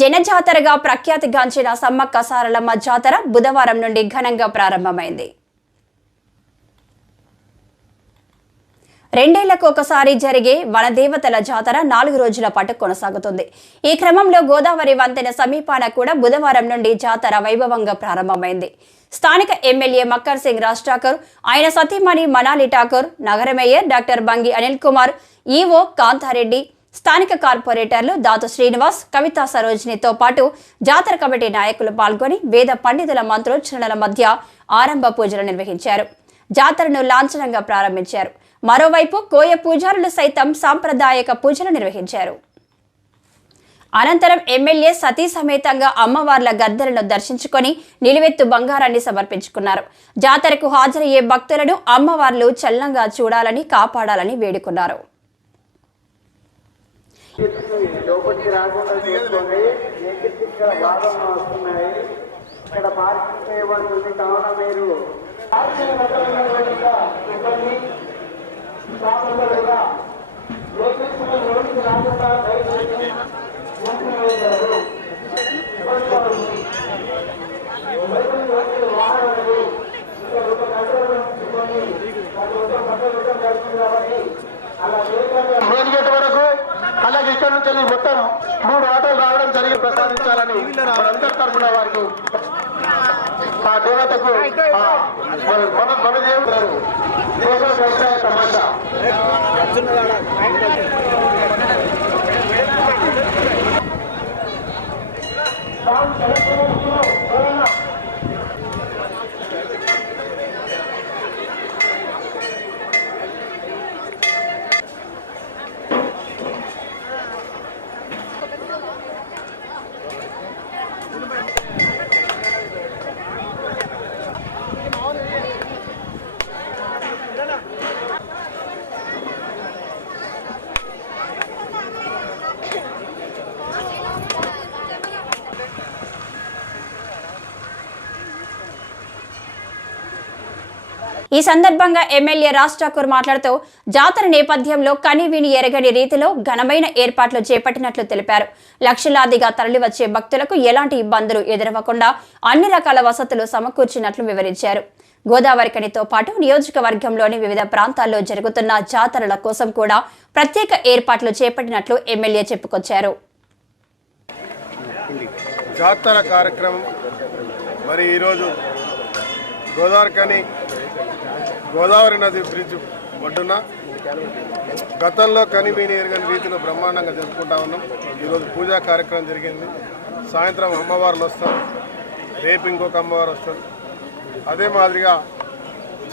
జనజాతరగా ప్రఖ్యాతిగాంచిన సమ్మక్క సారలమ్మ జాతర బుధవారం నుండి ఘనంగా ప్రారంభమైంది. రెండేళ్ళకు ఒకసారి జరిగే వనదేవతల జాతర నాలుగు రోజుల పాటు కొనసాగుతుంది. ఈ క్రమంలో గోదావరి వంతెన సమీపాన కూడా బుధవారం నుండి జాతర వైభవంగా ప్రారంభమైంది. స్థానిక ఎమ్మెల్యే మక్కర్ సింగ్ రాజ్ ఠాకూర్ ఆయన సతీమణి మనాలి ఠాకూర్ నగర mayor doctor Bangi Anil Kumar EO Kantha Reddy స్థానిక కార్పొరేటర్లు దాతు శ్రీనివాస్ కవితా సరోజినితో పాటు జాతర కమిటీ నాయకులు పాల్గొని వేద పండితుల మంత్రోచ్చరణల మధ్య ఆరంభ పూజలు నిర్వహించారు. జాతరను లాంఛనంగా ప్రారంభించారు. మరోవైపు కోయ పూజారులు సైతం సాంప్రదాయక పూజలు నిర్వహించారు. అనంతరం ఎమ్మెల్యే సతీ సమేతంగా అమ్మవార్ల గద్దెలను దర్శించుకొని నిలువెత్తు బంగారాన్ని సమర్పించుకున్నారు. జాతరకు హాజరయ్యే భక్తులను అమ్మవార్లు చల్లంగా చూడాలని కాపాడాలని వేడుకున్నారు. లోపలికి రాకుండా చూసుకోండి ఇక్కడ భాగంలో వస్తున్నాయి ఇక్కడ పార్కింగ్ చేయబడుతుంది కావున మీరు పార్కింగ్ వద్ద రాకుండా అలా చేయకుండా వరకు అలాగే ఇక్కడ నుంచి వెళ్ళి మొత్తం మూడు ఆటోలు రావడం జరిగి ప్రసాదించాలని మనందరి తరఫున వారికి ఆ దేవతకు మన మన దేవుడు దేశ వ్యవసాయ తమాషా ఈ సందర్భంగా ఎమ్మెల్యే రాజ్ ఠాకూర్ మాట్లాడుతూ జాతర నేపథ్యంలో కనివిని ఎరగని రీతిలో ఘనమైన ఏర్పాట్లు చేపట్టినట్లు తెలిపారు. లక్షలాదిగా తరలివచ్చే భక్తులకు ఎలాంటి ఇబ్బందులు ఎదురవ్వకుండా అన్ని రకాల వసతులు సమకూర్చినట్లు వివరించారు. గోదావరికనితో పాటు నియోజకవర్గంలోని వివిధ ప్రాంతాల్లో జరుగుతున్న జాతరల కోసం కూడా ప్రత్యేక ఏర్పాట్లు చేపట్టినట్లు ఎమ్మెల్యే చెప్పుకొచ్చారు. జాతర కార్యక్రమం మరి ఈరోజు గోదావరికని గోదావరి నది బ్రిడ్జ్ ఒడ్డున గతంలో కనివీని ఎరగని రీతిలో బ్రహ్మాండంగా జరుపుకుంటా ఉన్నాం. ఈరోజు పూజా కార్యక్రమం జరిగింది. సాయంత్రం అమ్మవార్లు వస్తారు రేపు ఇంకొక అమ్మవారు వస్తారు. అదే మాదిరిగా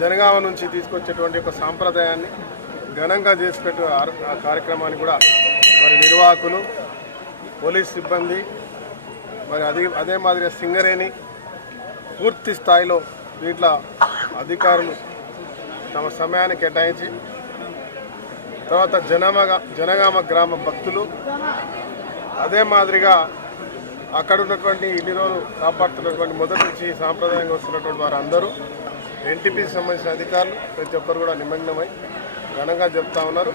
జనగామ నుంచి తీసుకొచ్చేటువంటి ఒక సాంప్రదాయాన్ని ఘనంగా చేసిపెట్టి ఆ కార్యక్రమాన్ని కూడా మరి నిర్వాహకులు పోలీస్ సిబ్బంది మరి అదే అదే మాదిరిగా సింగరేణి పూర్తి స్థాయిలో దీంట్లో అధికారులు తమ సమయాన్ని కేటాయించి తర్వాత జనమగ జనగామ గ్రామ భక్తులు అదే మాదిరిగా అక్కడ ఉన్నటువంటి ఇన్ని రోజులు కాపాడుతున్నటువంటి మొదటి నుంచి సాంప్రదాయంగా వస్తున్నటువంటి వారు అందరూ ఎన్టీపీకి సంబంధించిన అధికారులు ప్రతి ఒక్కరు కూడా నిమగ్నమై ఘనంగా చెప్తా ఉన్నారు.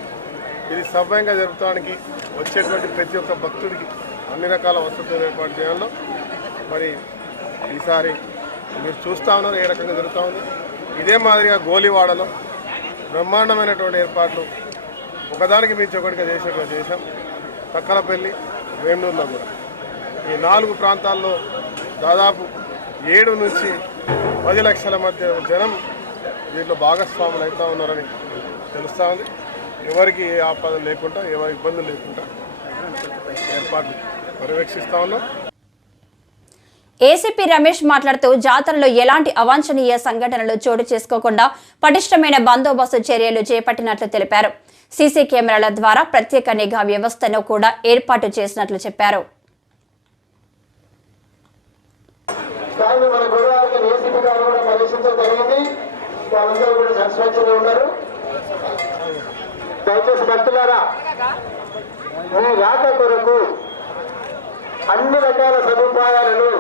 ఇది సవ్యంగా జరపడానికి వచ్చేటువంటి ప్రతి ఒక్క భక్తుడికి అన్ని రకాల వసతులు ఏర్పాటు చేయాలో మరి ఈసారి మీరు చూస్తూ ఉన్నారు ఏ రకంగా జరుగుతూ ఉంది. ఇదే మాదిరిగా గోలివాడలో బ్రహ్మాండమైనటువంటి ఏర్పాట్లు ఒకదానికి మించి ఒకటిగా చేసేట్టుగా చేశాం. తక్కలపల్లి వేమూరులో కూడా. ఈ నాలుగు ప్రాంతాల్లో దాదాపు ఏడు నుంచి పది లక్షల మధ్య జనం దీంట్లో భాగస్వాములు అవుతూ ఉన్నారని తెలుస్తూ ఉంది. ఎవరికి ఏ ఆపదలు లేకుండా ఎవరి ఇబ్బందులు లేకుండా ఏర్పాట్లు పర్యవేక్షిస్తూ ఉన్నాం. ఏసీపీ రమేష్ మాట్లాడుతూ జాతరలో ఎలాంటి అవాంఛనీయ సంఘటనలు చోటు చేసుకోకుండా పటిష్టమైన బందోబస్తు చర్యలు చేపట్టినట్లు తెలిపారు. సీసీ కెమెరాల ద్వారా ప్రత్యేక నిఘా వ్యవస్థను కూడా ఏర్పాటు చేసినట్లు చెప్పారు. దయచేసి భక్తులారా మీ రాక కొరకు అన్ని రకాల సదుపాయాలను